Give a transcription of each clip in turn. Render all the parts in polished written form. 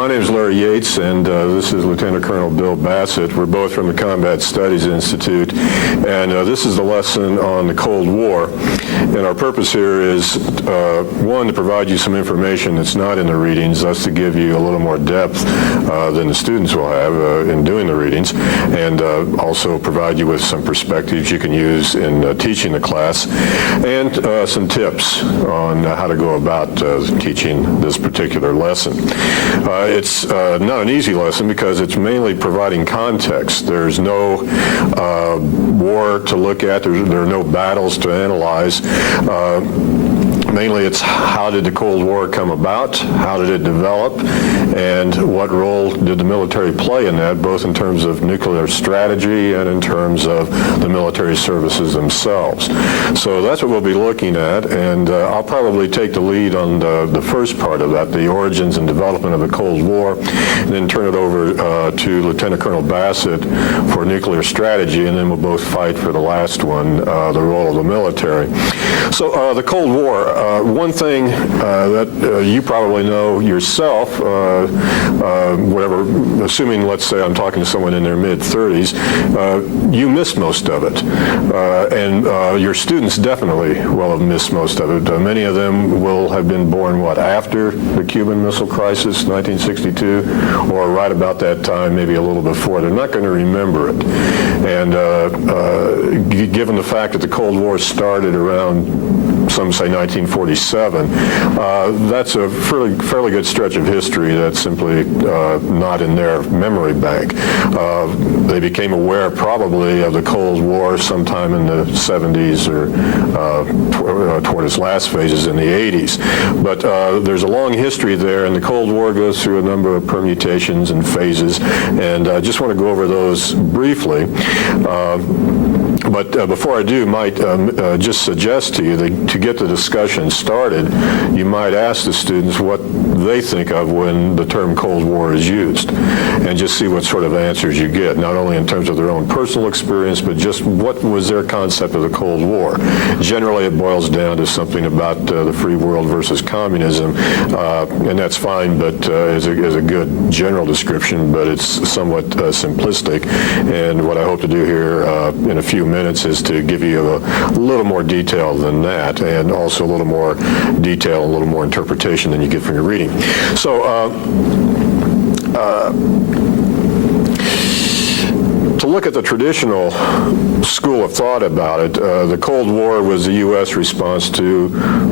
My name is Larry Yates, and this is Lieutenant Colonel Bill Bassett. We're both from the Combat Studies Institute, and this is the lesson on the Cold War. And our purpose here is, one, to provide you some information that's not in the readings, thus to give you a little more depth than the students will have in doing the readings, and also provide you with some perspectives you can use in teaching the class, and some tips on how to go about teaching this particular lesson. It's not an easy lesson because it's mainly providing context. There's no war to look at. There are no battles to analyze. Mainly it's how did the Cold War come about, how did it develop, and what role did the military play in that, both in terms of nuclear strategy and in terms of the military services themselves. So that's what we'll be looking at, and I'll probably take the lead on the first part of that, the origins and development of the Cold War, and then turn it over to Lieutenant Colonel Bassett for nuclear strategy, and then we'll both fight for the last one, the role of the military. So the Cold War, one thing that you probably know yourself, whatever, assuming, let's say, I'm talking to someone in their mid-30s, you missed most of it. And your students definitely will have missed most of it. Many of them will have been born, after the Cuban Missile Crisis, 1962, or right about that time, maybe a little before. They're not going to remember it. And given the fact that the Cold War started around, some say 1947, that's a fairly good stretch of history that's simply not in their memory bank. They became aware probably of the Cold War sometime in the 70s or toward its last phases in the 80s. But there's a long history there, and the Cold War goes through a number of permutations and phases, and I just want to go over those briefly. But before I do, might just suggest to you that to get the discussion started, you might ask the students what they think of when the term Cold War is used, and just see what sort of answers you get, not only in terms of their own personal experience, but just what was their concept of the Cold War. Generally, it boils down to something about the free world versus communism, and that's fine, but is a good general description, but it's somewhat simplistic. And what I hope to do here in a few minutes is to give you a little more detail than that, and also a little more detail, a little more interpretation than you get from your reading. So to look at the traditional school of thought about it, the Cold War was the U.S. response to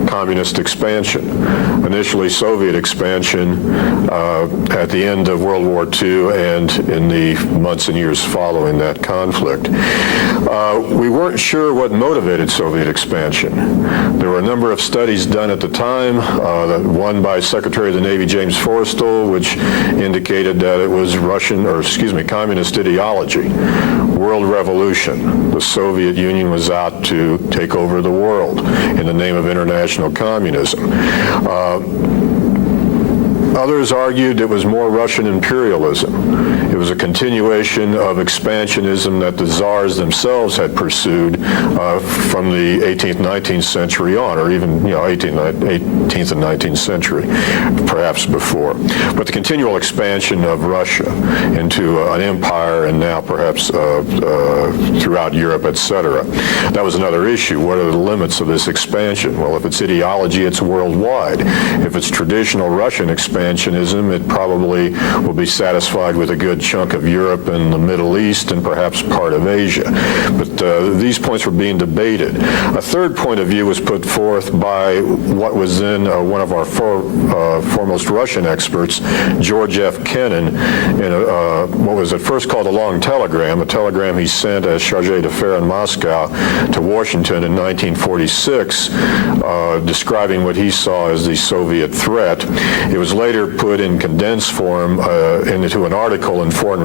communist expansion. Initially Soviet expansion at the end of World War II and in the months and years following that conflict. We weren't sure what motivated Soviet expansion. There were a number of studies done at the time, one by Secretary of the Navy James Forrestal, which indicated that it was communist ideology. World revolution. The Soviet Union was out to take over the world in the name of international communism. Others argued it was more Russian imperialism. It was a continuation of expansionism that the czars themselves had pursued from the 18th, 19th century on, or even 18th and 19th century, perhaps before. But the continual expansion of Russia into an empire, and now perhaps throughout Europe, etc. That was another issue. What are the limits of this expansion? Well, if it's ideology, it's worldwide. If it's traditional Russian expansionism, it probably will be satisfied with a good chunk of Europe and the Middle East and perhaps part of Asia. But these points were being debated. A third point of view was put forth by what was then one of our foremost Russian experts, George F. Kennan, in what was at first called a long telegram, a telegram he sent as chargé d'affaires in Moscow to Washington in 1946, describing what he saw as the Soviet threat. It was later put in condensed form into an article in Foreign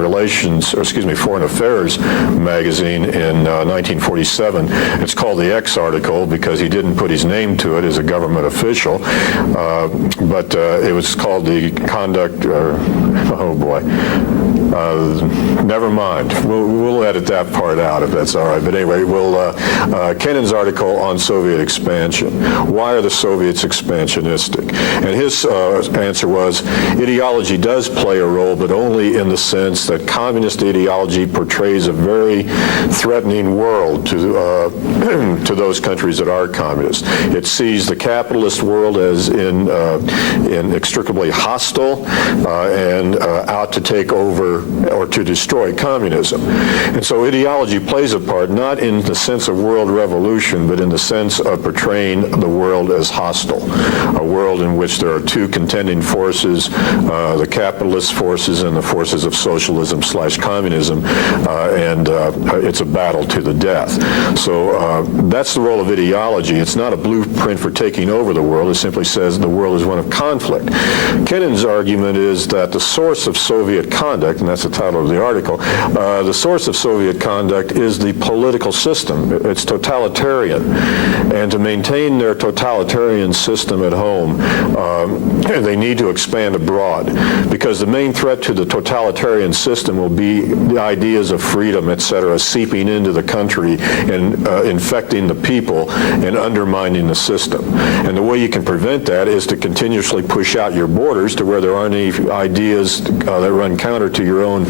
Affairs magazine in 1947. It's called the X article because he didn't put his name to it as a government official, but it was called the conduct, Never mind. We'll edit that part out if that's all right. But anyway, Kennan's article on Soviet expansion. Why are the Soviets expansionistic? And his answer was, ideology does play a role, but only in the sense that communist ideology portrays a very threatening world to those countries that are communist. It sees the capitalist world as inextricably hostile and out to take over or to destroy communism. And so ideology plays a part, not in the sense of world revolution, but in the sense of portraying the world as hostile, a world in which there are two contending forces, the capitalist forces and the forces of socialism/communism, and it's a battle to the death. So that's the role of ideology. It's not a blueprint for taking over the world. It simply says the world is one of conflict. Kennan's argument is that the source of Soviet conduct, and that's the title of the article, the source of Soviet conduct is the political system. It's totalitarian. And to maintain their totalitarian system at home, they need to expand abroad, because the main threat to the totalitarian system will be the ideas of freedom, etc., seeping into the country and infecting the people and undermining the system. And the way you can prevent that is to continuously push out your borders to where there aren't any ideas that run counter to your own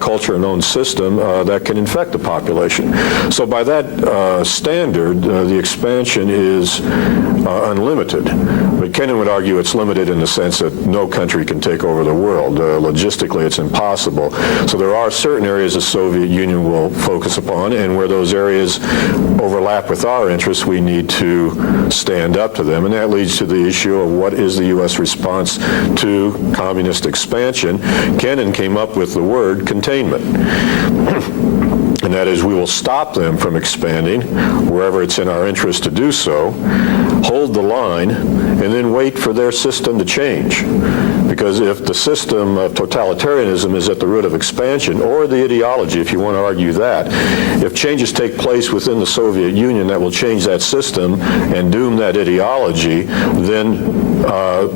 culture and own system that can infect the population. So by that standard, the expansion is unlimited. But Kennan would argue it's limited in the sense that no country can take over the world. Logistically, it's impossible. So there are certain areas the Soviet Union will focus upon, and where those areas overlap with our interests, we need to stand up to them. And that leads to the issue of what is the U.S. response to communist expansion. Kennan came up with the word containment. And that is, we will stop them from expanding wherever it's in our interest to do so, hold the line, and then wait for their system to change. Because if the system of totalitarianism is at the root of expansion, or the ideology, if you want to argue that, if changes take place within the Soviet Union that will change that system and doom that ideology, then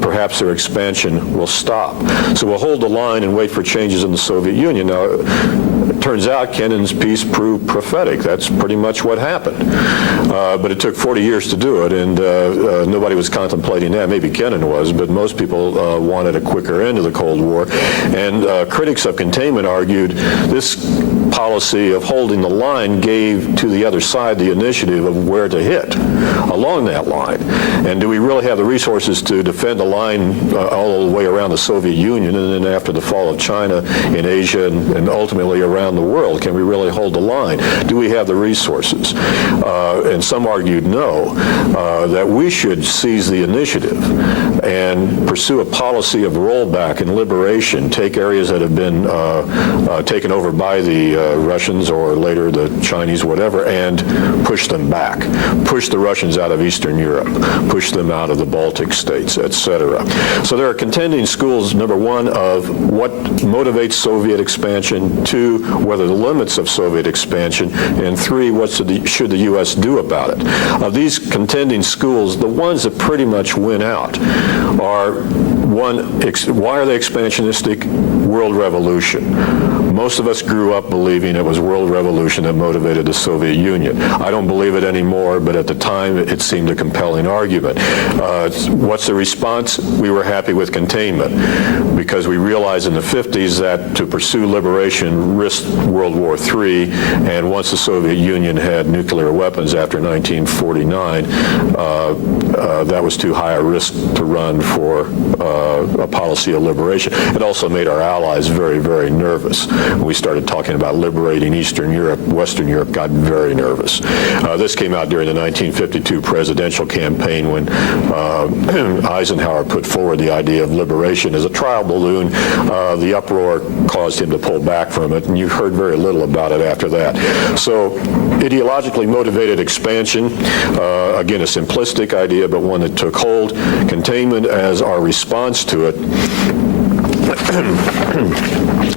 perhaps their expansion will stop. So we'll hold the line and wait for changes in the Soviet Union. Now, it turns out Kennan's piece proved prophetic. That's pretty much what happened. But it took 40 years to do it, and nobody was contemplating that. Maybe Kennan was, but most people wanted a quicker end to the Cold War. And critics of containment argued this policy of holding the line gave to the other side the initiative of where to hit along that line. And do we really have the resources to defend the line all the way around the Soviet Union, and then after the fall of China in Asia and ultimately around the world? Can we really hold the line? Do we have the resources? And some argued no, that we should seize the initiative and pursue a policy of rollback and liberation, take areas that have been taken over by the Russians or later the Chinese, whatever, and push them back. Push the Russians out of Eastern Europe, push them out of the Baltic states, etc. So there are contending schools, number one, of what motivates Soviet expansion, two, what are the limits of Soviet expansion, and three, what should the U.S. do about it. Of these contending schools, the ones that pretty much win out are, one, why are they expansionistic? World revolution. Most of us grew up believing it was world revolution that motivated the Soviet Union. I don't believe it anymore, but at the time it seemed a compelling argument. What's the response? We were happy with containment because we realized in the 50s that to pursue liberation risked World War III, and once the Soviet Union had nuclear weapons after 1949, that was too high a risk to run for a policy of liberation. It also made our allies very, very nervous. When we started talking about liberating Eastern Europe, Western Europe got very nervous. This came out during the 1952 presidential campaign when Eisenhower put forward the idea of liberation as a trial balloon. The uproar caused him to pull back from it, and you've heard very little about it after that. So ideologically motivated expansion, again, a simplistic idea, but one that took hold. Containment as our response to it.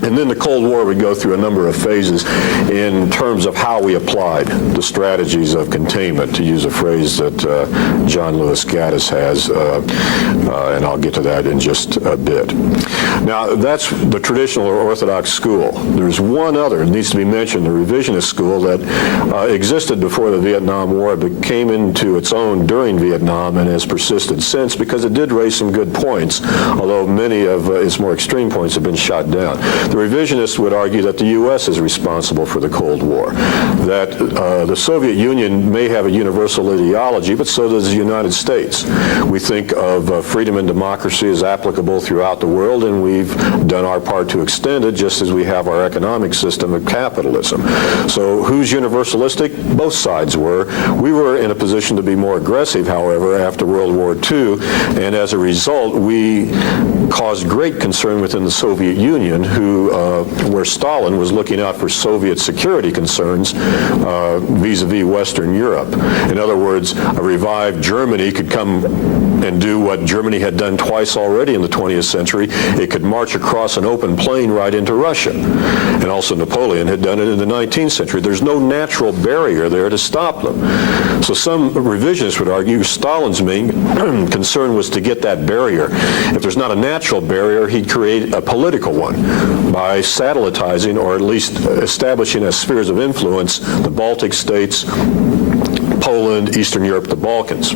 And then the Cold War would go through a number of phases in terms of how we applied the strategies of containment, to use a phrase that John Lewis Gaddis has, and I'll get to that in just a bit. Now, that's the traditional or orthodox school. There's one other that needs to be mentioned, the revisionist school, that existed before the Vietnam War, but came into its own during Vietnam and has persisted since, because it did raise some good points, although many of its more extreme points have been shot down. The revisionists would argue that the U.S. is responsible for the Cold War, that the Soviet Union may have a universal ideology, but so does the United States. We think of freedom and democracy as applicable throughout the world, and we've done our part to extend it, just as we have our economic system of capitalism. So who's universalistic? Both sides were. We were in a position to be more aggressive, however, after World War II, and as a result, we caused great concern within the Soviet Union, where Stalin was looking out for Soviet security concerns vis-a-vis Western Europe. In other words, a revived Germany could come and do what Germany had done twice already in the 20th century. It could march across an open plain right into Russia. And also Napoleon had done it in the 19th century. There's no natural barrier there to stop them. So some revisionists would argue Stalin's main concern was to get that barrier. If there's not a natural barrier, he'd create a political one by satellitizing, or at least establishing as spheres of influence, the Baltic states, Poland, Eastern Europe, the Balkans.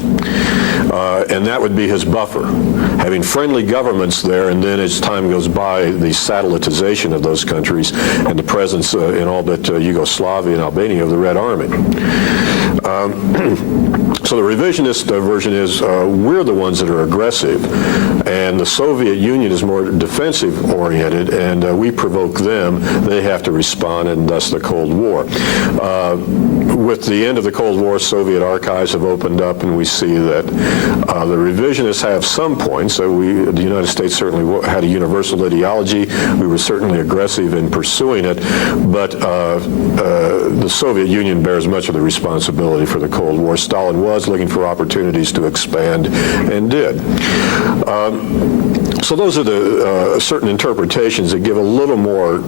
And that would be his buffer, having friendly governments there, and then as time goes by, the satellitization of those countries and the presence in all but Yugoslavia and Albania of the Red Army. So the revisionist version is we're the ones that are aggressive, and the Soviet Union is more defensive-oriented, and we provoke them. They have to respond, and thus the Cold War. With the end of the Cold War, Soviet archives have opened up, and we see that the revisionists have some points. The United States certainly had a universal ideology. We were certainly aggressive in pursuing it, but the Soviet Union bears much of the responsibility for the Cold War. Stalin was looking for opportunities to expand, and did. So those are the certain interpretations that give a little more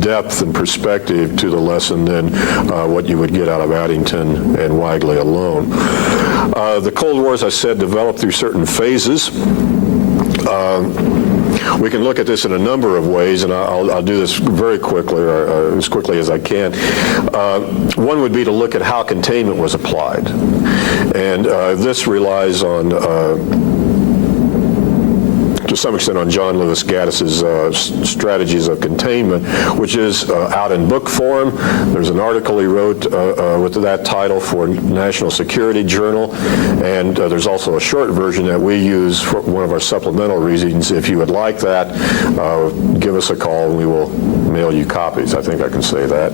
depth and perspective to the lesson than what you would get out of Addington and Weigley alone. The Cold War, as I said, developed through certain phases. We can look at this in a number of ways, and I'll do this very quickly, or as quickly as I can. One would be to look at how containment was applied. And this relies on to some extent on John Lewis Gaddis's strategies of containment, which is out in book form. There's an article he wrote with that title for National Security Journal, and there's also a short version that we use for one of our supplemental readings. If you would like that, give us a call and we will mail you copies. I think I can say that.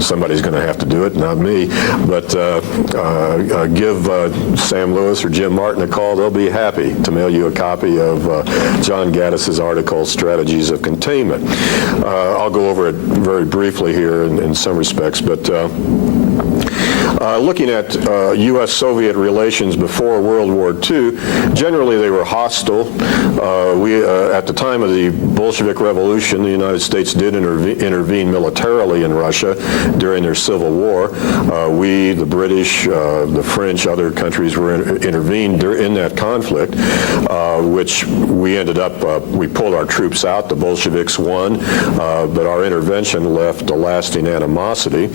Somebody's going to have to do it, not me. But give Sam Lewis or Jim Martin a call. They'll be happy to mail you a copy of John Gaddis's article, Strategies of Containment. I'll go over it very briefly here in some respects, but looking at U.S.-Soviet relations before World War II, generally they were hostile. At the time of the Bolshevik Revolution, the United States did intervene militarily in Russia during their civil war. We, the British, the French, other countries intervened in that conflict, which we ended up, we pulled our troops out. The Bolsheviks won, but our intervention left a lasting animosity.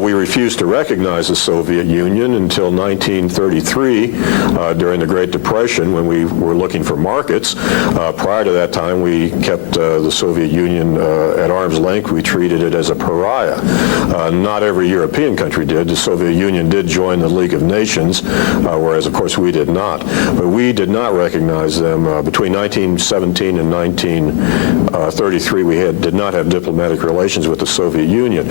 We refused to recognize the Soviet Union until 1933 during the Great Depression, when we were looking for markets. Prior to that time, we kept the Soviet Union at arm's length. We treated it as a pariah. Not every European country did. The Soviet Union did join the League of Nations, whereas, of course, we did not. But we did not recognize them. Between 1917 and 1933, we did not have diplomatic relations with the Soviet Union.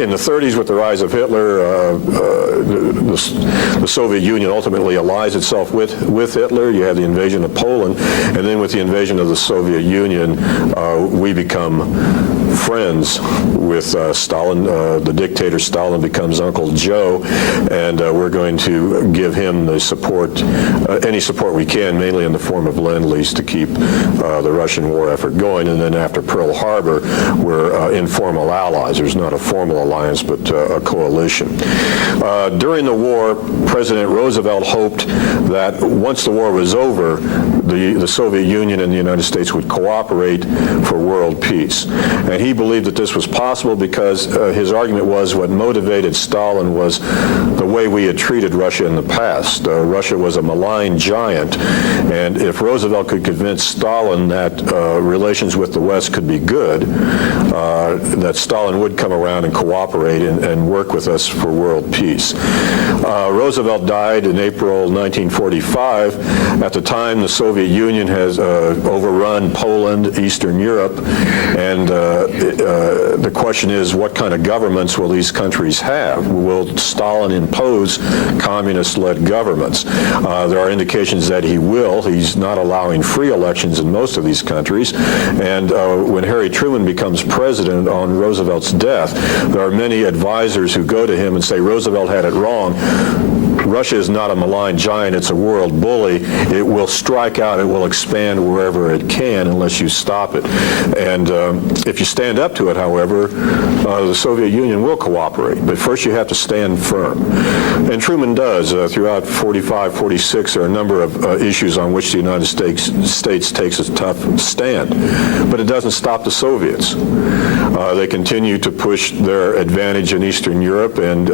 In the 30s, with the rise of Hitler, the Soviet Union ultimately allies itself with Hitler. You have the invasion of Poland, and then with the invasion of the Soviet Union, we become friends with Stalin. The dictator Stalin becomes Uncle Joe, and we're going to give him the support, any support we can, mainly in the form of Lend-Lease to keep the Russian war effort going. And then after Pearl Harbor, we're informal allies. There's not a formal alliance, but a coalition. During the war, President Roosevelt hoped that once the war was over, the Soviet Union and the United States would cooperate for world peace. And he believed that this was possible because his argument was what motivated Stalin was the way we had treated Russia in the past. Russia was a malign giant, and if Roosevelt could convince Stalin that relations with the West could be good, that Stalin would come around and cooperate and work with us for world peace. Roosevelt died in April 1945. At the time, the Soviet Union has overrun Poland, Eastern Europe, and the question is, what kind of governments will these countries have? Will Stalin impose communist-led governments? There are indications that he will. He's not allowing free elections in most of these countries. And when Harry Truman becomes president on Roosevelt's death, there are many advisors who go to him and say, Roosevelt had it wrong. Russia is not a malign giant, it's a world bully. It will strike out, it will expand wherever it can unless you stop it. And if you stand up to it, however, the Soviet Union will cooperate. But first you have to stand firm. And Truman does. Throughout 45, 46, there are a number of issues on which the United States takes a tough stand. But it doesn't stop the Soviets. They continue to push their advantage in Eastern Europe and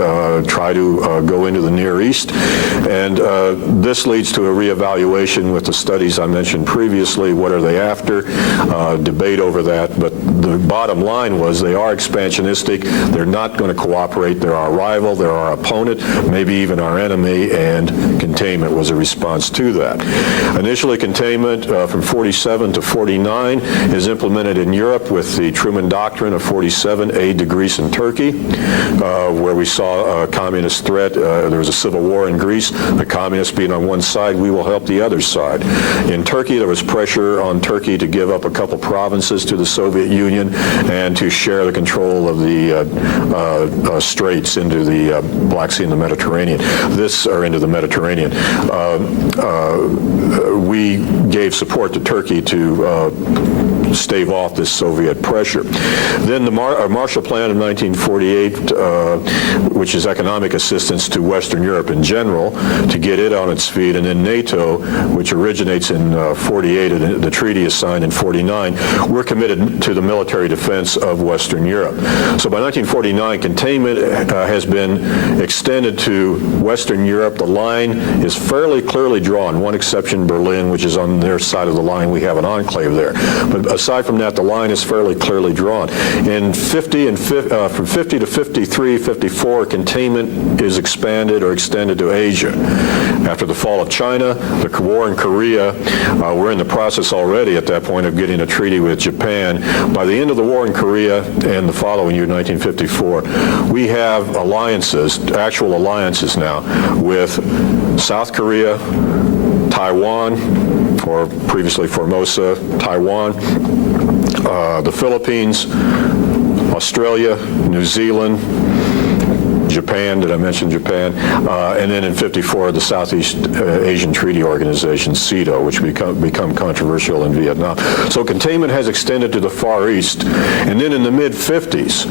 try to go into the Near East. And this leads to a reevaluation with the studies I mentioned previously. What are they after? Debate over that. But the bottom line was they are expansionistic. They're not going to cooperate. They're our rival. They're our opponent, maybe even our enemy, and containment was a response to that. Initially, containment from 47 to 49 is implemented in Europe with the Truman Doctrine of 47, aid to Greece and Turkey, where we saw a communist threat. There was a civil war in Greece. The communists being on one side, we will help the other side. In Turkey, there was pressure on Turkey to give up a couple provinces to the Soviet Union and to share the control of the straits into the Black Sea and the Mediterranean. Into the Mediterranean. We gave support to Turkey to stave off this Soviet pressure. Then the Marshall Plan of 1948, which is economic assistance to Western Europe in general, to get it on its feet, and then NATO, which originates in 48, and the treaty is signed in 49, we're committed to the military defense of Western Europe. So by 1949, containment has been extended to Western Europe. The line is fairly clearly drawn, one exception, Berlin, which is on their side of the line. We have an enclave there. But aside from that, the line is fairly clearly drawn. In from 50 to 53, 54, containment is expanded or extended to Asia. After the fall of China, the war in Korea, we're in the process already at that point of getting a treaty with Japan. By the end of the war in Korea and the following year, 1954, we have alliances, actual alliances now, with South Korea, Taiwan, or previously Formosa, Taiwan, the Philippines, Australia, New Zealand, Japan, did I mention Japan? And then in 54, the Southeast Asian Treaty Organization, CETO, which become controversial in Vietnam. So containment has extended to the Far East. And then in the mid-50s,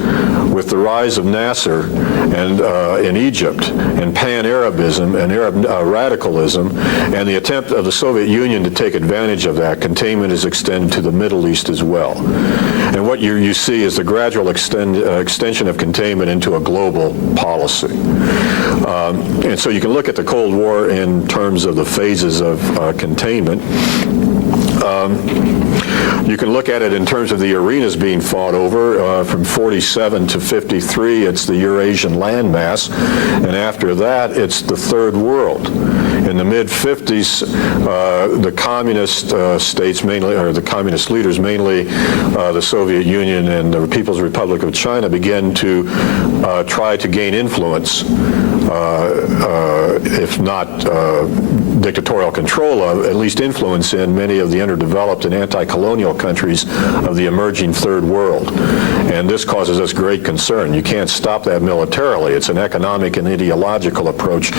with the rise of Nasser and in Egypt, and pan-Arabism and Arab radicalism, and the attempt of the Soviet Union to take advantage of that, containment is extended to the Middle East as well. And what you see is the gradual extension of containment into a global policy. And so you can look at the Cold War in terms of the phases of containment. You can look at it in terms of the arenas being fought over. From 47 to 53, it's the Eurasian landmass, and after that, it's the Third World. In the mid-50s, the communist states mainly, or the communist leaders, mainly the Soviet Union and the People's Republic of China, began to try to gain influence, if not dictatorial control of, at least influence in many of the underdeveloped and anti-colonial countries of the emerging Third World. And this causes us great concern. You can't stop that militarily. It's an economic and ideological approach.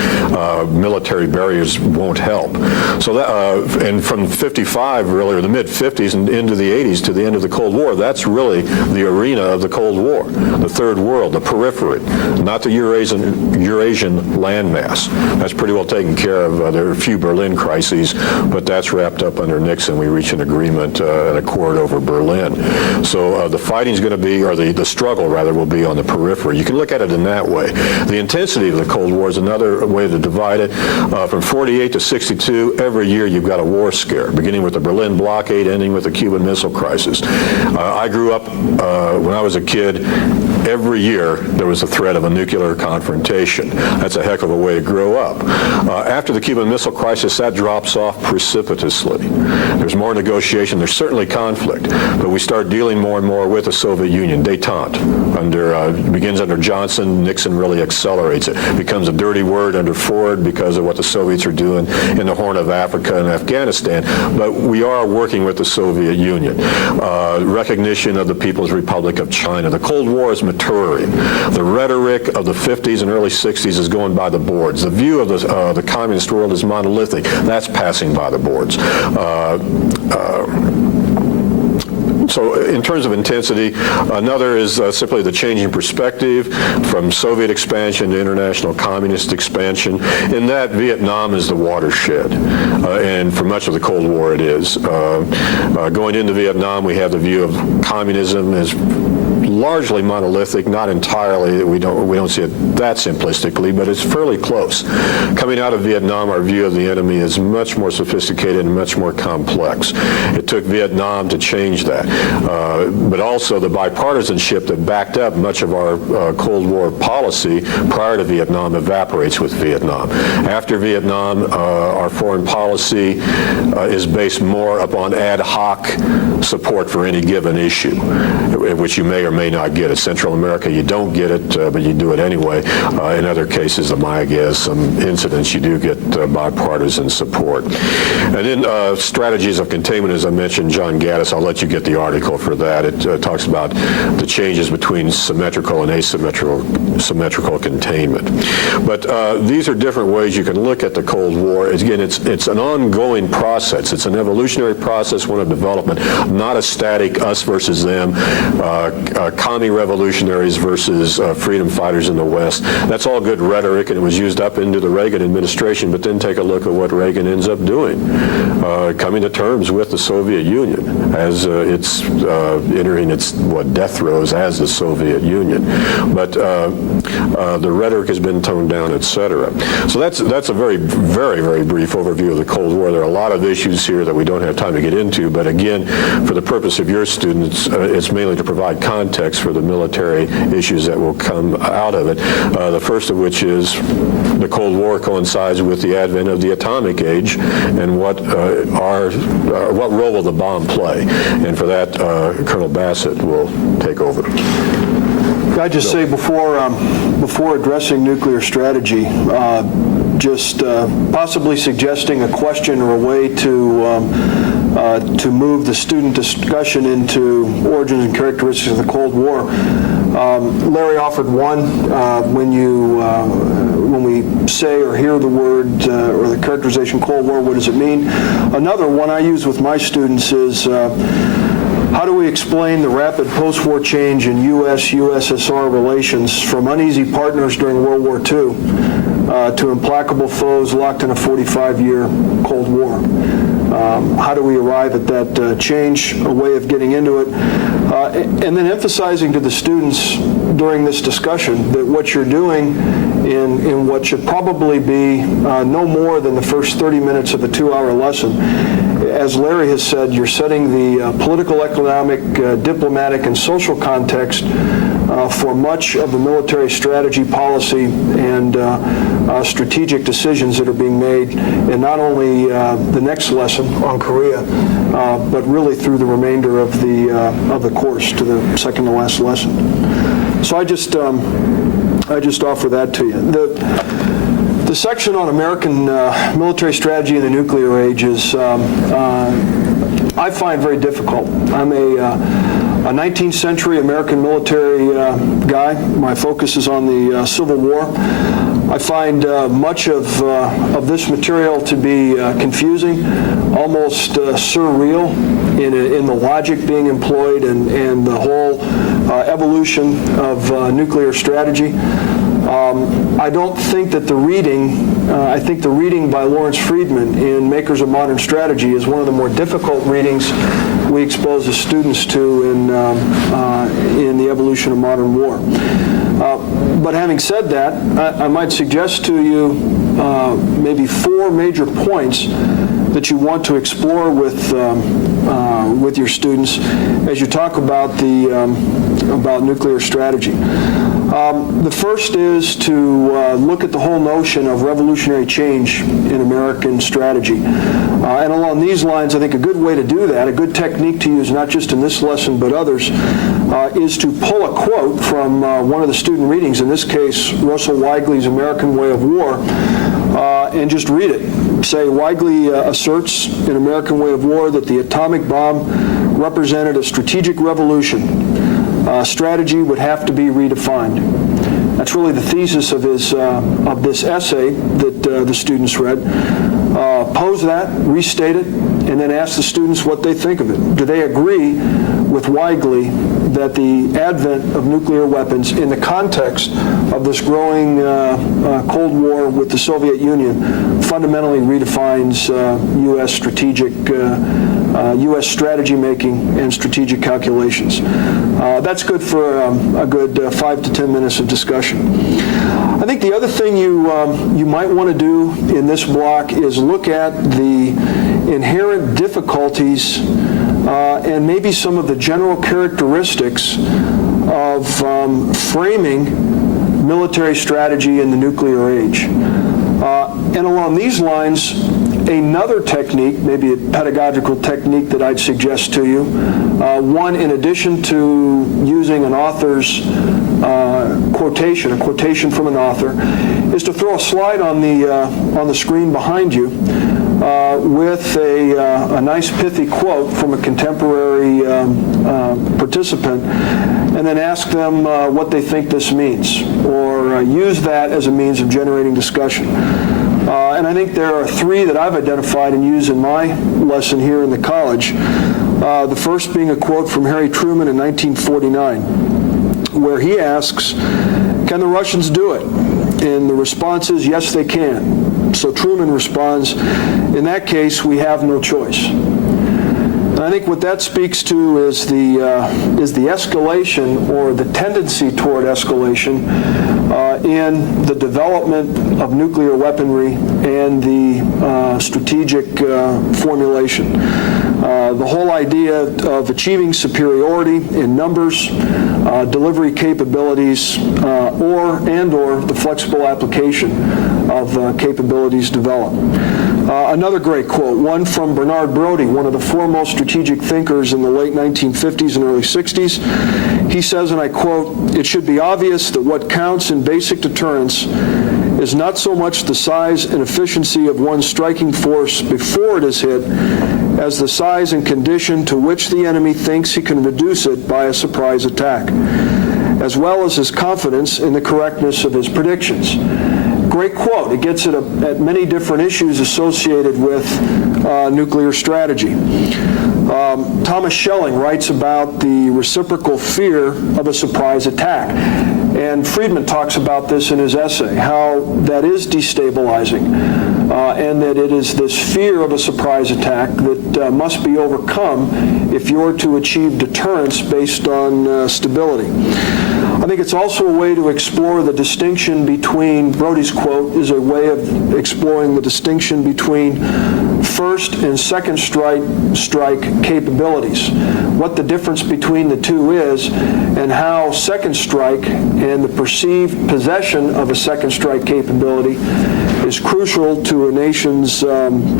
Military barriers won't help. So that, and from 55, really, or the mid-50s and into the 80s to the end of the Cold War, that's really the arena of the Cold War, the Third World, the periphery, not the Eurasian landmass. That's pretty well taken care of. There are a few Berlin crises, but that's wrapped up under Nixon. We reach an agreement, an accord over Berlin. So the fighting's going to be, or the struggle, rather, will be on the periphery. You can look at it in that way. The intensity of the Cold War is another way to divide it. From 48 to 62, every year you've got a war scare, beginning with the Berlin blockade, ending with the Cuban Missile Crisis. I grew up, when I was a kid, every year there was a threat of a nuclear confrontation. That's a heck of a way to grow up. After the Cuban Missile Crisis, that drops off precipitously. There's more negotiation. There's certainly conflict, but we start dealing more and more with the Soviet Union. Détente begins under Johnson. Nixon really accelerates it. Becomes a dirty word under Ford because of what the Soviets are doing in the Horn of Africa and Afghanistan. But we are working with the Soviet Union. Recognition of the People's Republic of China. The Cold War is maturing. The rhetoric of the 50s and early 60s is going by the boards. The view of the communist world is monolithic. That's passing by the boards. So in terms of intensity, another is simply the changing perspective from Soviet expansion to international communist expansion. In that, Vietnam is the watershed, and for much of the Cold War it is. Going into Vietnam, we have the view of communism as largely monolithic, not entirely. We don't see it that simplistically, but it's fairly close. Coming out of Vietnam, our view of the enemy is much more sophisticated and much more complex. It took Vietnam to change that. But also the bipartisanship that backed up much of our Cold War policy prior to Vietnam evaporates with Vietnam. After Vietnam, our foreign policy is based more upon ad hoc support for any given issue, which you may or may not get. In Central America, you don't get it, but you do it anyway. In other cases, the Mayaguez, some incidents, you do get bipartisan support. And then strategies of containment, as I mentioned, John Gaddis, I'll let you get the article for that. It talks about the changes between symmetrical and asymmetrical containment. But these are different ways you can look at the Cold War. Again, it's an ongoing process. It's an evolutionary process, one of development, not a static us versus them, commie revolutionaries versus freedom fighters in the West. That's all good rhetoric, and it was used up into the Reagan administration, but then take a look at what Reagan ends up doing, coming to terms with the Soviet Union as it's entering its death throes as the Soviet Union. But the rhetoric has been toned down, etc. So that's a very, very, very brief overview of the Cold War. There are a lot of issues here that we don't have time to get into, but again, for the purpose of your students, it's mainly to provide context for the military issues that will come out of it. The first of which is the Cold War coincides with the advent of the atomic age, and what role will the bomb play? And for that, Colonel Bassett will take over. Can I just say before addressing nuclear strategy, just possibly suggesting a question or a way to move the student discussion into origins and characteristics of the Cold War. Larry offered one when we say or hear the word or the characterization Cold War, what does it mean? Another one I use with my students is how do we explain the rapid post-war change in U.S.-USSR relations from uneasy partners during World War II to implacable foes locked in a 45-year Cold War? How do we arrive at that change, a way of getting into it, and then emphasizing to the students during this discussion that what you're doing in what should probably be no more than the first 30 minutes of a 2-hour lesson. As Larry has said, you're setting the political, economic, diplomatic, and social context for much of the military strategy, policy, and strategic decisions that are being made in not only the next lesson on Korea, but really through the remainder of the course to the second to last lesson. So I just offer that to you. The section on American military strategy in the nuclear age is, I find very difficult. I'm a 19th century American military guy. My focus is on the Civil War. I find much of this material to be confusing, almost surreal in the logic being employed and the whole evolution of nuclear strategy. I don't think that the reading, I think the reading by Lawrence Friedman in Makers of Modern Strategy is one of the more difficult readings we expose the students to in the evolution of modern war. But having said that, I might suggest to you maybe 4 major points that you want to explore with your students as you talk about about nuclear strategy. The first is to look at the whole notion of revolutionary change in American strategy. And along these lines, I think a good way to do that, a good technique to use not just in this lesson but others, is to pull a quote from one of the student readings, in this case Russell Weigley's American Way of War, and just read it. Say, Weigley asserts in American Way of War that the atomic bomb represented a strategic revolution. Strategy would have to be redefined. That's really the thesis of this essay that the students read. Pose that, restate it, and then ask the students what they think of it. Do they agree with Weigley that the advent of nuclear weapons in the context of this growing Cold War with the Soviet Union fundamentally redefines U.S. U.S. strategy making and strategic calculations? That's good for a good 5 to 10 minutes of discussion. I think the other thing you might want to do in this block is look at the inherent difficulties and maybe some of the general characteristics of framing military strategy in the nuclear age. And along these lines, another technique, maybe a pedagogical technique that I'd suggest to you, one in addition to using an author's quotation, a quotation from an author, is to throw a slide on the screen behind you with a nice pithy quote from a contemporary participant, and then ask them what they think this means, or use that as a means of generating discussion. And I think there are 3 that I've identified and use in my lesson here in the college. The first being a quote from Harry Truman in 1949, where he asks, "Can the Russians do it?" And the response is, yes, they can. So Truman responds, "In that case, we have no choice." And I think what that speaks to is the escalation, or the tendency toward escalation, in the development of nuclear weaponry and the strategic formulation. The whole idea of achieving superiority in numbers, delivery capabilities, or the flexible application of capabilities developed. Another great quote, one from Bernard Brodie, one of the foremost strategic thinkers in the late 1950s and early 60s. He says, and I quote, "It should be obvious that what counts in basic deterrence is not so much the size and efficiency of one's striking force before it is hit, as the size and condition to which the enemy thinks he can reduce it by a surprise attack, as well as his confidence in the correctness of his predictions." Great quote. It gets at many different issues associated with nuclear strategy. Thomas Schelling writes about the reciprocal fear of a surprise attack. And Friedman talks about this in his essay, how that is destabilizing, and that it is this fear of a surprise attack that must be overcome if you're to achieve deterrence based on stability. I think it's also a way to explore the distinction between, Brody's quote is a way of exploring the distinction between first and second strike capabilities, what the difference between the two is, and how second strike and the perceived possession of a second strike capability is crucial to a nation's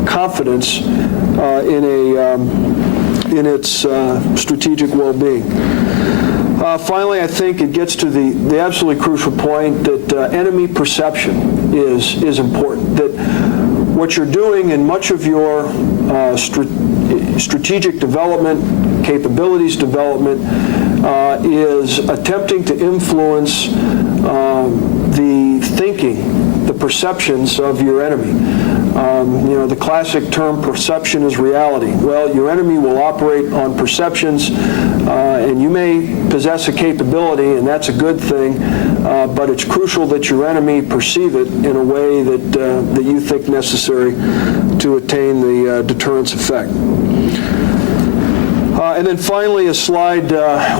confidence in its strategic well-being. Finally, I think it gets to the absolutely crucial point that enemy perception is important, that what you're doing in much of your strategic development, capabilities development, is attempting to influence the thinking, the perceptions of your enemy. The classic term, perception is reality. Well, your enemy will operate on perceptions, and you may possess a capability, and that's a good thing, but it's crucial that your enemy perceive it in a way that you think necessary to attain the deterrence effect. And then finally, a slide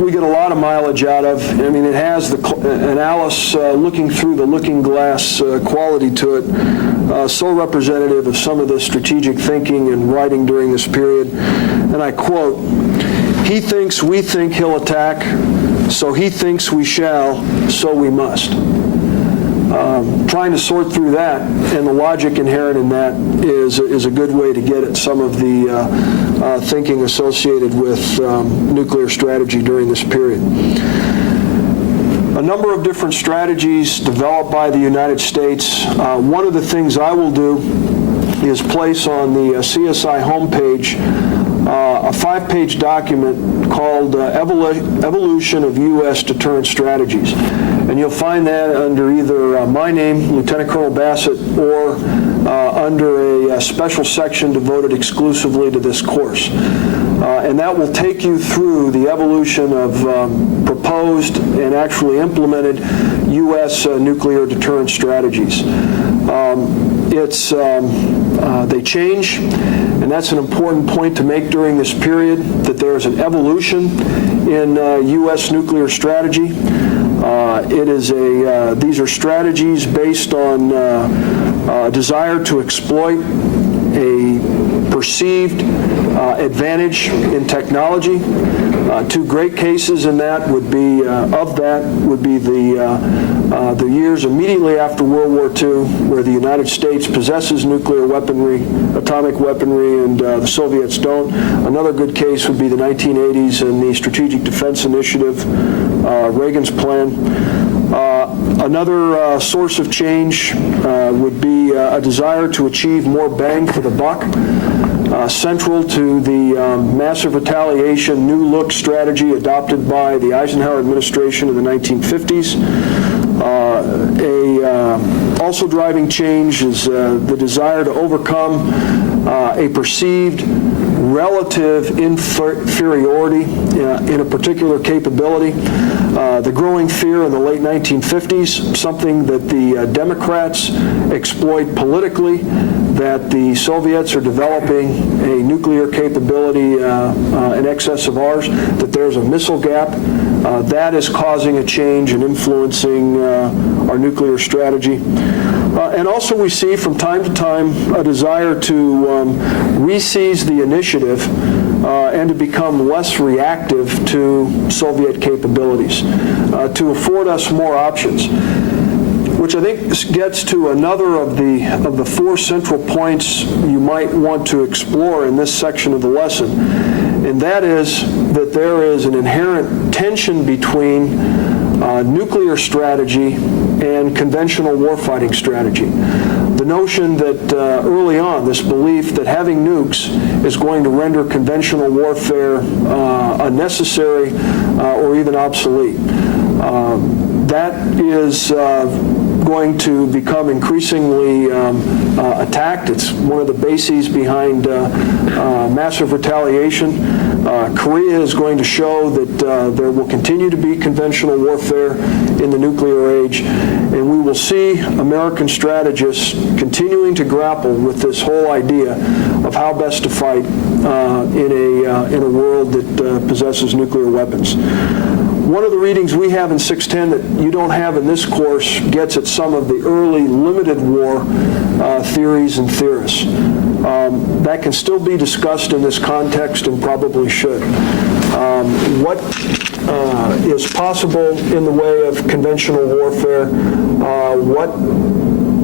we get a lot of mileage out of. I mean, it has an Alice looking through the looking glass quality to it, so representative of some of the strategic thinking and writing during this period. And I quote, "He thinks we think he'll attack, so he thinks we shall, so we must." Trying to sort through that and the logic inherent in that is a good way to get at some of the thinking associated with nuclear strategy during this period. A number of different strategies developed by the United States. One of the things I will do is place on the CSI homepage a 5-page document called Evolution of U.S. Deterrent Strategies. And you'll find that under either my name, Lieutenant Colonel Bassett, or under a special section devoted exclusively to this course. And that will take you through the evolution of proposed and actually implemented U.S. Nuclear deterrent strategies. They change, and that's an important point to make during this period, that there is an evolution in U.S. nuclear strategy. These are strategies based on a desire to exploit a perceived advantage in technology. Two great cases in that would be the years immediately after World War II, where the United States possesses nuclear weaponry, atomic weaponry, and the Soviets don't. Another good case would be the 1980s and the Strategic Defense Initiative, Reagan's plan. Another source of change would be a desire to achieve more bang for the buck. Central to the massive retaliation, new look strategy adopted by the Eisenhower administration in the 1950s. Also driving change is the desire to overcome a perceived relative inferiority in a particular capability. The growing fear in the late 1950s, something that the Democrats exploit politically, that the Soviets are developing a nuclear capability in excess of ours, that there's a missile gap. That is causing a change and influencing our nuclear strategy. And also we see from time to time a desire to reseize the initiative and to become less reactive to Soviet capabilities, to afford us more options, which I think gets to another of the 4 central points you might want to explore in this section of the lesson, and that is that there is an inherent tension between nuclear strategy and conventional warfighting strategy. The notion that early on, this belief that having nukes is going to render conventional warfare unnecessary or even obsolete. That is going to become increasingly attacked. It's one of the bases behind massive retaliation. Korea is going to show that there will continue to be conventional warfare in the nuclear age, and we will see American strategists continuing to grapple with this whole idea of how best to fight in a world that possesses nuclear weapons. One of the readings we have in 610 that you don't have in this course gets at some of the early limited war theories and theorists. That can still be discussed in this context and probably should. What is possible in the way of conventional warfare, what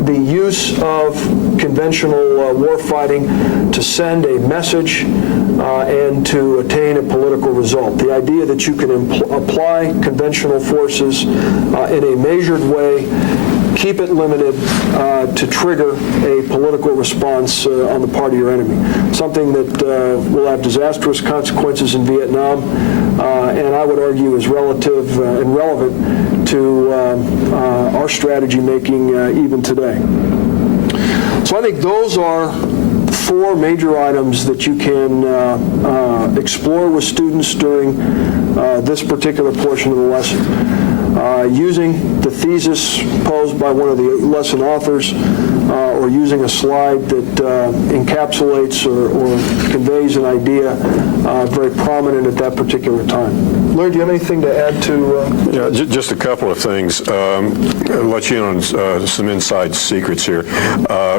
the use of conventional war fighting to send a message and to attain a political result. The idea that you can apply conventional forces in a measured way, keep it limited to trigger a political response on the part of your enemy. Something that will have disastrous consequences in Vietnam, and I would argue is relative and relevant to our strategy making even today. So I think those are four major items that you can explore with students during this particular portion of the lesson. Using the thesis posed by one of the lesson authors, or using a slide that encapsulates or conveys an idea very prominent at that particular time. Larry, do you have anything to add to? Yeah, just a couple of things. I'll let you in on some inside secrets here.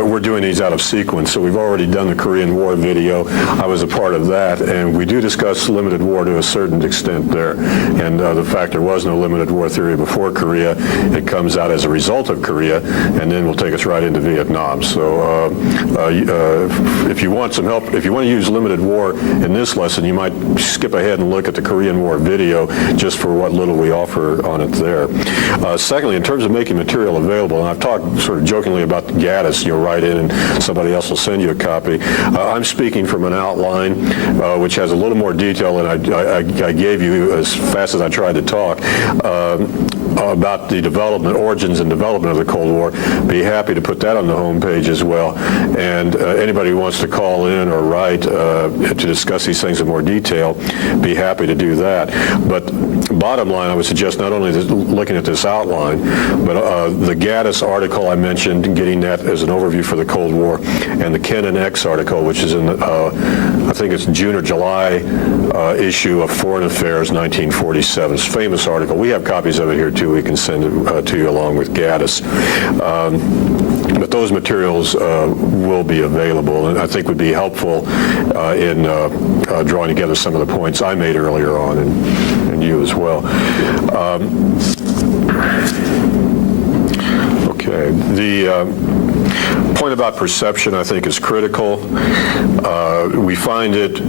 We're doing these out of sequence, so we've already done the Korean War video. I was a part of that, and we do discuss limited war to a certain extent there. And the fact there was no limited war theory before Korea, it comes out as a result of Korea, and then will take us right into Vietnam. So if you want some help, if you want to use limited war in this lesson, you might skip ahead and look at the Korean War video just for what little we offer on it there. Secondly, in terms of making material available, and I've talked sort of jokingly about the Gaddis, you'll write in and somebody else will send you a copy. I'm speaking from an outline which has a little more detail than I gave you as fast as I tried to talk about the development, origins and development of the Cold War. Be happy to put that on the homepage as well. And anybody who wants to call in or write to discuss these things in more detail, be happy to do that. But bottom line, I would suggest not only looking at this outline, but the Gaddis article I mentioned, getting that as an overview for the Cold War, and the Ken and X article, which is in, I think it's June or July issue of Foreign Affairs, 1947. It's a famous article. We have copies of it here too. We can send it to you along with Gaddis. But those materials will be available, and I think would be helpful in drawing together some of the points I made earlier on, and you as well. Okay. The point about perception, I think, is critical. We find it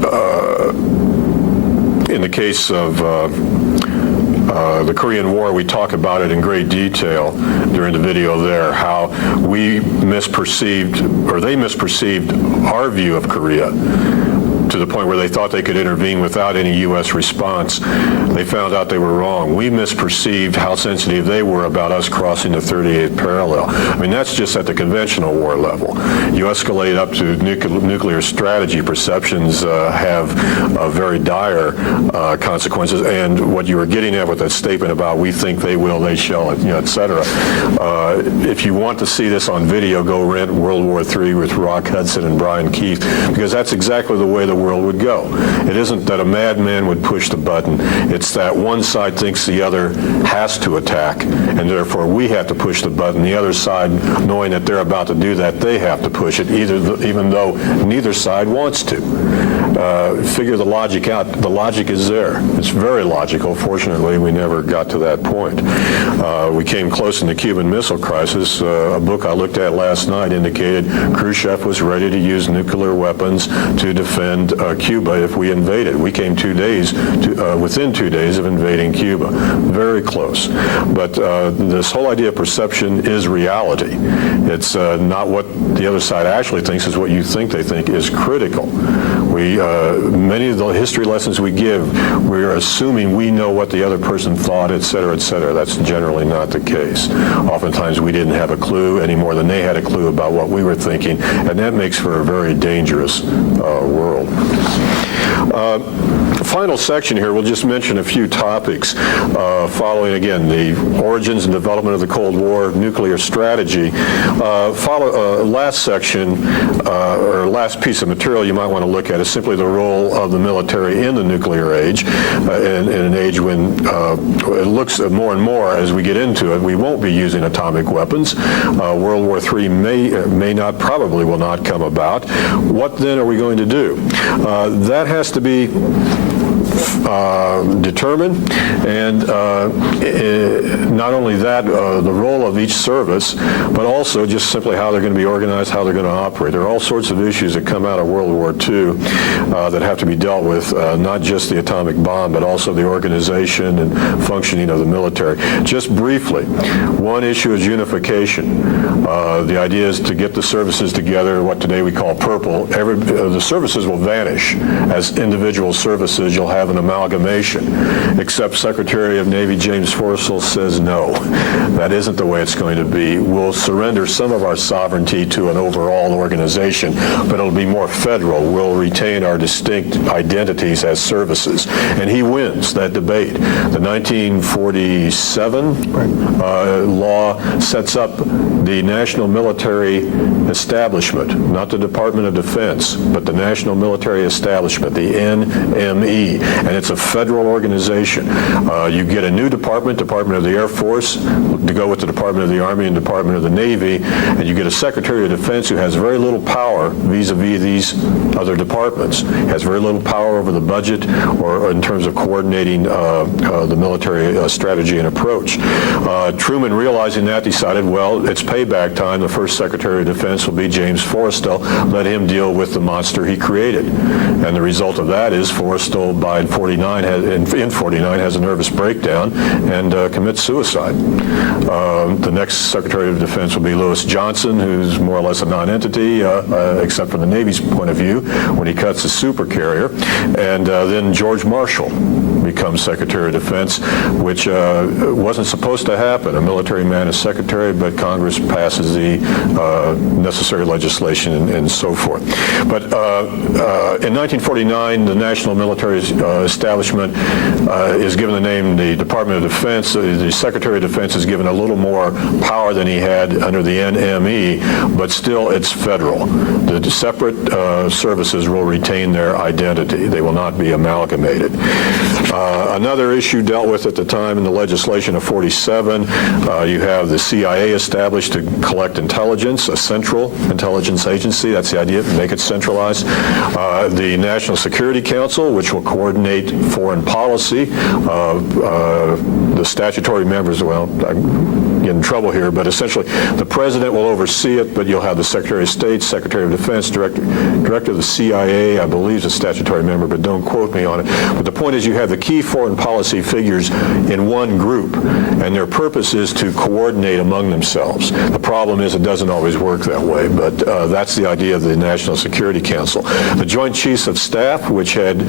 in the case of the Korean War. We talk about it in great detail during the video there, how we misperceived, or they misperceived our view of Korea to the point where they thought they could intervene without any U.S. response. They found out they were wrong. We misperceived how sensitive they were about us crossing the 38th parallel. I mean, that's just at the conventional war level. You escalate up to nuclear strategy, perceptions have very dire consequences. And what you were getting at with that statement about we think they will, they shall, et cetera. If you want to see this on video, go rent World War III with Rock Hudson and Brian Keith, because that's exactly the way the world would go. It isn't that a madman would push the button. It's that one side thinks the other has to attack, and therefore we have to push the button. The other side, knowing that they're about to do that, they have to push it, even though neither side wants to. Figure the logic out. The logic is there. It's very logical. Fortunately, we never got to that point. We came close in the Cuban Missile Crisis. A book I looked at last night indicated Khrushchev was ready to use nuclear weapons to defend Cuba if we invaded. We came within 2 days of invading Cuba. Very close. But this whole idea of perception is reality. It's not what the other side actually thinks, is what you think they think is critical. Many of the history lessons we give, we're assuming we know what the other person thought, et cetera, et cetera. That's generally not the case. Oftentimes we didn't have a clue any more than they had a clue about what we were thinking, and that makes for a very dangerous world. Final section here, we'll just mention a few topics following, again, the origins and development of the Cold War, nuclear strategy. Last section, or last piece of material you might want to look at is simply the role of the military in the nuclear age, in an age when it looks more and more as we get into it, we won't be using atomic weapons. World War III may not, probably will not come about. What then are we going to do? That has to be determined, and not only that, the role of each service, but also just simply how they're going to be organized, how they're going to operate. There are all sorts of issues that come out of World War II that have to be dealt with, not just the atomic bomb, but also the organization and functioning of the military. Just briefly, one issue is unification. The idea is to get the services together, what today we call purple. The services will vanish as individual services. You'll have an amalgamation, except Secretary of Navy James Forrestal says no. That isn't the way it's going to be. We'll surrender some of our sovereignty to an overall organization, but it'll be more federal. We'll retain our distinct identities as services. And he wins that debate. The 1947 law sets up the National Military Establishment, not the Department of Defense, but the National Military Establishment, the NME, and it's a federal organization. You get a new department of the Air Force, to go with the Department of the Army and Department of the Navy, and you get a Secretary of Defense who has very little power vis-a-vis these other departments, has very little power over the budget or in terms of coordinating the military strategy and approach. Truman, realizing that, decided, well, it's payback time. The first Secretary of Defense will be James Forrestal. Let him deal with the monster he created. And the result of that is Forrestal, in 49, has a nervous breakdown and commits suicide. The next Secretary of Defense will be Lewis Johnson, who's more or less a non-entity, except from the Navy's point of view, when he cuts the supercarrier. And then George Marshall becomes Secretary of Defense, which wasn't supposed to happen. A military man is secretary, but Congress passes the necessary legislation and so forth. But in 1949, the National Military Establishment is given the name the Department of Defense. The Secretary of Defense is given a little more power than he had under the NME, but still it's federal. The separate services will retain their identity. They will not be amalgamated. Another issue dealt with at the time in the legislation of 47, you have the CIA established to collect intelligence, a central intelligence agency. That's the idea, make it centralized. The National Security Council, which will coordinate foreign policy. The statutory members, well, I'm getting in trouble here, but essentially the president will oversee it, but you'll have the Secretary of State, Secretary of Defense, Director of the CIA, I believe is a statutory member, but don't quote me on it. But the point is you have the key foreign policy figures in one group, and their purpose is to coordinate among themselves. The problem is it doesn't always work that way, but that's the idea of the National Security Council. The Joint Chiefs of Staff, which had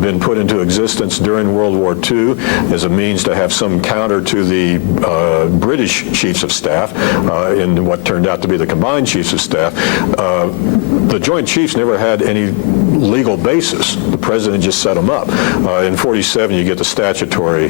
been put into existence during World War II as a means to have some counter to the British Chiefs of Staff in what turned out to be the Combined Chiefs of Staff. The Joint Chiefs never had any legal basis. The president just set them up. In 47, you get the statutory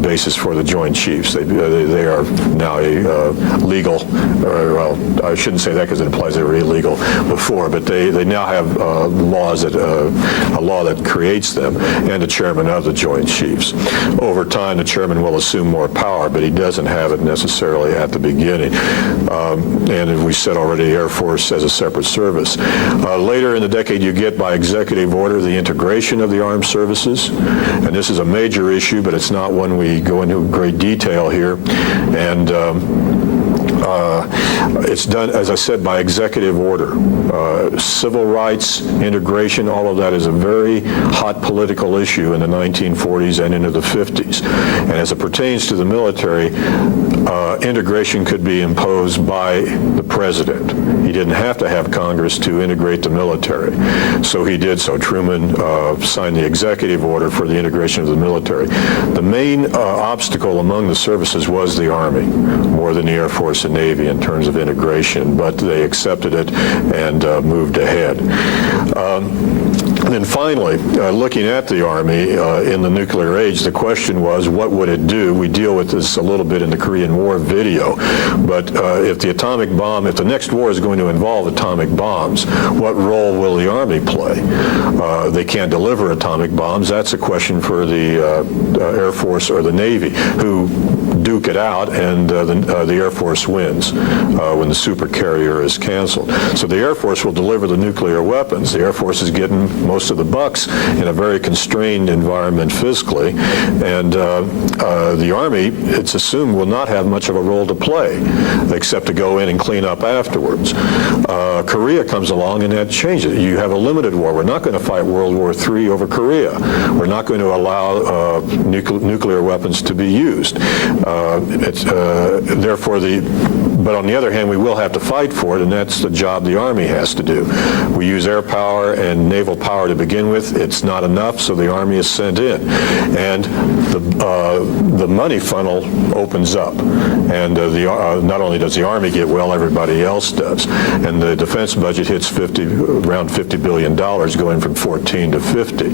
basis for the Joint Chiefs. They are now a legal, well, I shouldn't say that because it implies they were illegal before, but they now have laws that, a law that creates them, and a chairman of the Joint Chiefs. Over time, the chairman will assume more power, but he doesn't have it necessarily at the beginning. And as we said already, Air Force as a separate service. Later in the decade, you get by executive order the integration of the armed services, and this is a major issue, but it's not one we go into great detail here. And it's done, as I said, by executive order. Civil rights, integration, all of that is a very hot political issue in the 1940s and into the 50s. And as it pertains to the military, integration could be imposed by the president. He didn't have to have Congress to integrate the military. So he did so. Truman signed the executive order for the integration of the military. The main obstacle among the services was the Army, more than the Air Force and Navy in terms of integration, but they accepted it and moved ahead. And then finally, looking at the Army in the nuclear age, the question was, what would it do? We deal with this a little bit in the Korean War video, but if the next war is going to involve atomic bombs, what role will the Army play? They can't deliver atomic bombs. That's a question for the Air Force or the Navy, who duke it out, and the Air Force wins when the supercarrier is canceled. So the Air Force will deliver the nuclear weapons. The Air Force is getting most of the bucks in a very constrained environment fiscally, and the Army, it's assumed, will not have much of a role to play, except to go in and clean up afterwards. Korea comes along and that changes it. You have a limited war. We're not going to fight World War III over Korea. We're not going to allow nuclear weapons to be used. But on the other hand, we will have to fight for it, and that's the job the Army has to do. We use air power and naval power to begin with. It's not enough, so the Army is sent in. And the money funnel opens up. And not only does the Army get well, everybody else does. And the defense budget hits around $50 billion, going from 14 to 50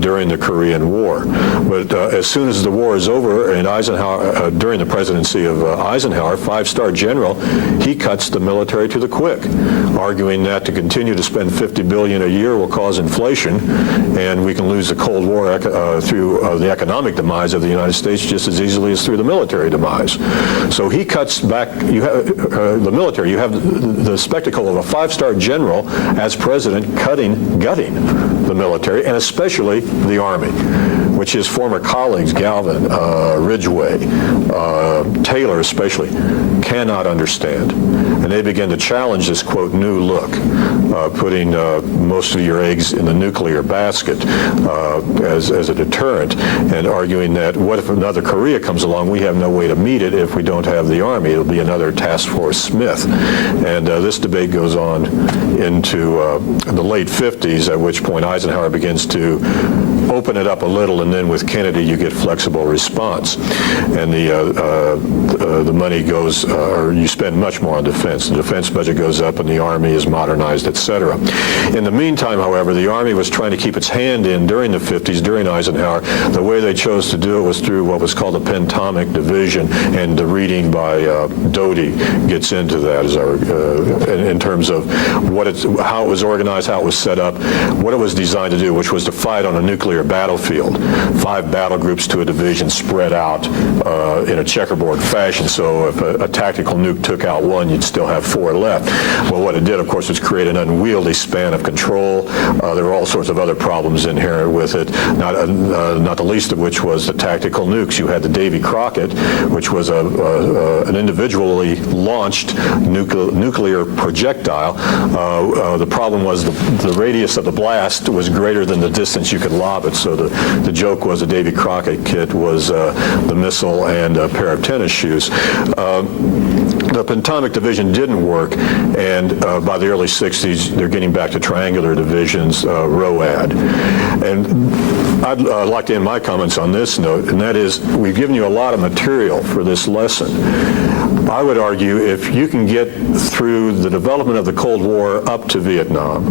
during the Korean War. But as soon as the war is over, and Eisenhower, during the presidency of Eisenhower, five-star general, he cuts the military to the quick, arguing that to continue to spend $50 billion a year will cause inflation, and we can lose the Cold War through the economic demise of the United States just as easily as through the military demise. So he cuts back the military. You have the spectacle of a five-star general as president gutting the military, and especially the Army, which his former colleagues, Galvin, Ridgway, Taylor especially, cannot understand. And they begin to challenge this, quote, new look, putting most of your eggs in the nuclear basket as a deterrent, and arguing that what if another Korea comes along, we have no way to meet it if we don't have the Army. It'll be another Task Force Smith. And this debate goes on into the late 50s, at which point Eisenhower begins to open it up a little, and then with Kennedy you get flexible response, and the money goes, or you spend much more on defense. The defense budget goes up, and the Army is modernized, etc. In the meantime, however, the Army was trying to keep its hand in during the 50s, during Eisenhower. The way they chose to do it was through what was called a pentomic division, and the reading by Doty gets into that in terms of how it was organized, how it was set up, what it was designed to do, which was to fight on a nuclear battlefield. 5 battle groups to a division spread out in a checkerboard fashion, so if a tactical nuke took out one, you'd still have 4 left. Well, what it did, of course, was create an unwieldy span of control. There were all sorts of other problems inherent with it, not the least of which was the tactical nukes. You had the Davy Crockett, which was an individually launched nuclear projectile. The problem was the radius of the blast was greater than the distance you could lob it, so the joke was the Davy Crockett kit was the missile and a pair of tennis shoes. The pentomic division didn't work, and by the early 60s, they're getting back to triangular divisions, ROAD. And I'd like to end my comments on this note, and that is, we've given you a lot of material for this lesson. I would argue if you can get through the development of the Cold War up to Vietnam,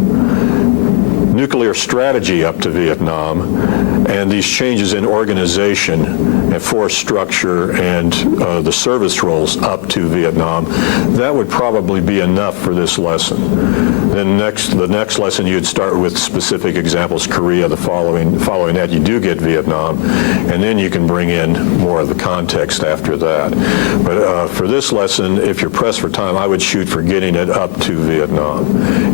nuclear strategy up to Vietnam, and these changes in organization and force structure and the service roles up to Vietnam, that would probably be enough for this lesson. Then the next lesson, you'd start with specific examples, Korea. The following that, you do get Vietnam, and then you can bring in more of the context after that. But for this lesson, if you're pressed for time, I would shoot for getting it up to Vietnam,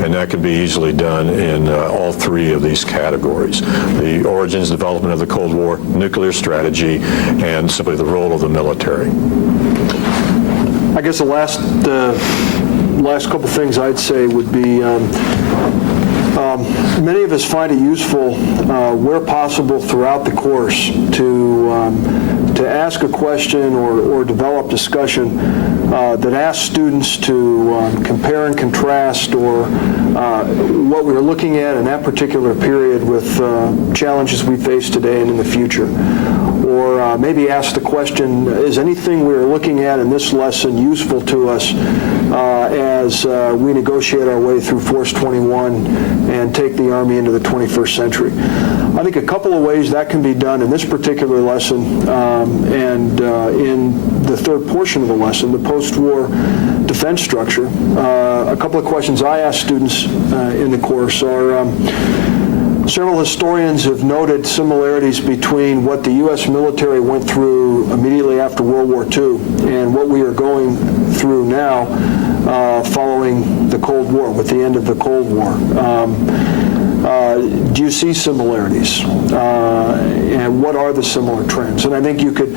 and that can be easily done in all 3 of these categories: the origins, development of the Cold War, nuclear strategy, and simply the role of the military. I guess the last couple things I'd say would be many of us find it useful where possible throughout the course to ask a question or develop discussion that asks students to compare and contrast or what we were looking at in that particular period with challenges we face today and in the future. or maybe ask the question, is anything we're looking at in this lesson useful to us as we negotiate our way through Force 21 and take the Army into the 21st century? I think a couple of ways that can be done in this particular lesson and in the third portion of the lesson, the post-war defense structure. A couple of questions I ask students in the course are, several historians have noted similarities between what the U.S. military went through immediately after World War II and what we are going through now following the Cold War, with the end of the Cold War. Do you see similarities? And what are the similar trends? And I think you could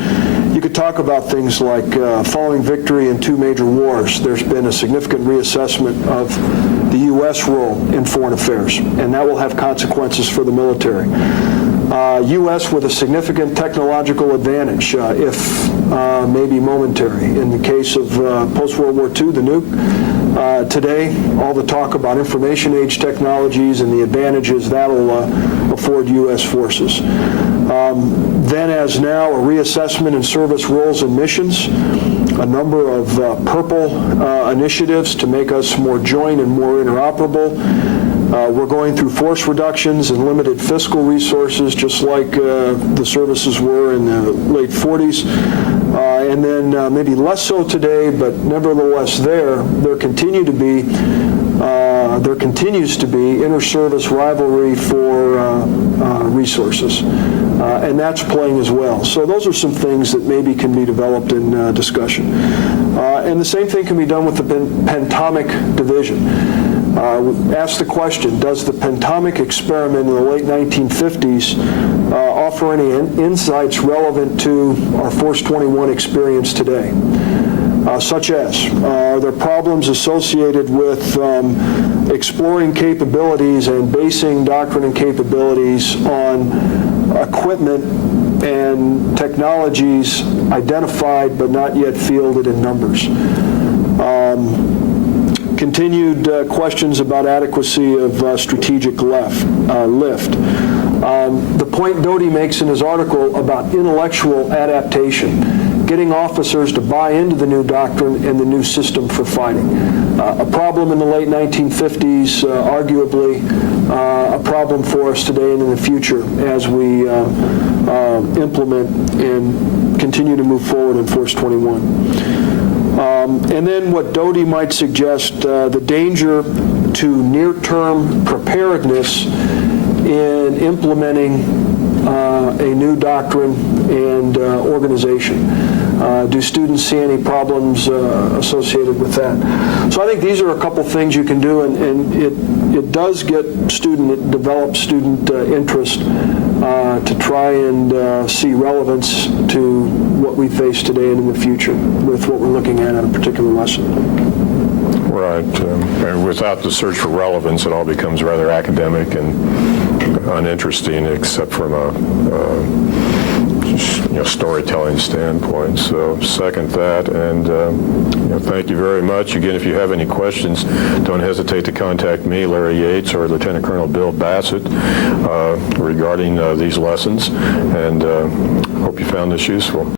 talk about things like following victory in two major wars, there's been a significant reassessment of the U.S. role in foreign affairs, and that will have consequences for the military. U.S. with a significant technological advantage, if maybe momentary. In the case of post-World War II, the nuke, today, all the talk about information age technologies and the advantages that'll afford U.S. forces. Then as now, a reassessment in service roles and missions, a number of purple initiatives to make us more joint and more interoperable. We're going through force reductions and limited fiscal resources, just like the services were in the late 40s. And then maybe less so today, but nevertheless there continues to be inter-service rivalry for resources. And that's playing as well. So those are some things that maybe can be developed in discussion. And the same thing can be done with the Pentomic Division. Ask the question, does the Pentomic experiment in the late 1950s offer any insights relevant to our Force 21 experience today? Such as, are there problems associated with exploring capabilities and basing doctrine and capabilities on equipment and technologies identified but not yet fielded in numbers? Continued questions about adequacy of strategic lift. The point Doty makes in his article about intellectual adaptation, getting officers to buy into the new doctrine and the new system for fighting. A problem in the late 1950s, arguably a problem for us today and in the future as we implement and continue to move forward in Force 21. And then what Doty might suggest, the danger to near-term preparedness in implementing a new doctrine and organization. Do students see any problems associated with that? So I think these are a couple things you can do, and it does develop student interest to try and see relevance to what we face today and in the future with what we're looking at in a particular lesson. Right. And without the search for relevance, it all becomes rather academic and uninteresting, except from a storytelling standpoint. So second that, and thank you very much. Again, if you have any questions, don't hesitate to contact me, Larry Yates, or Lieutenant Colonel Bill Bassett regarding these lessons, and hope you found this useful.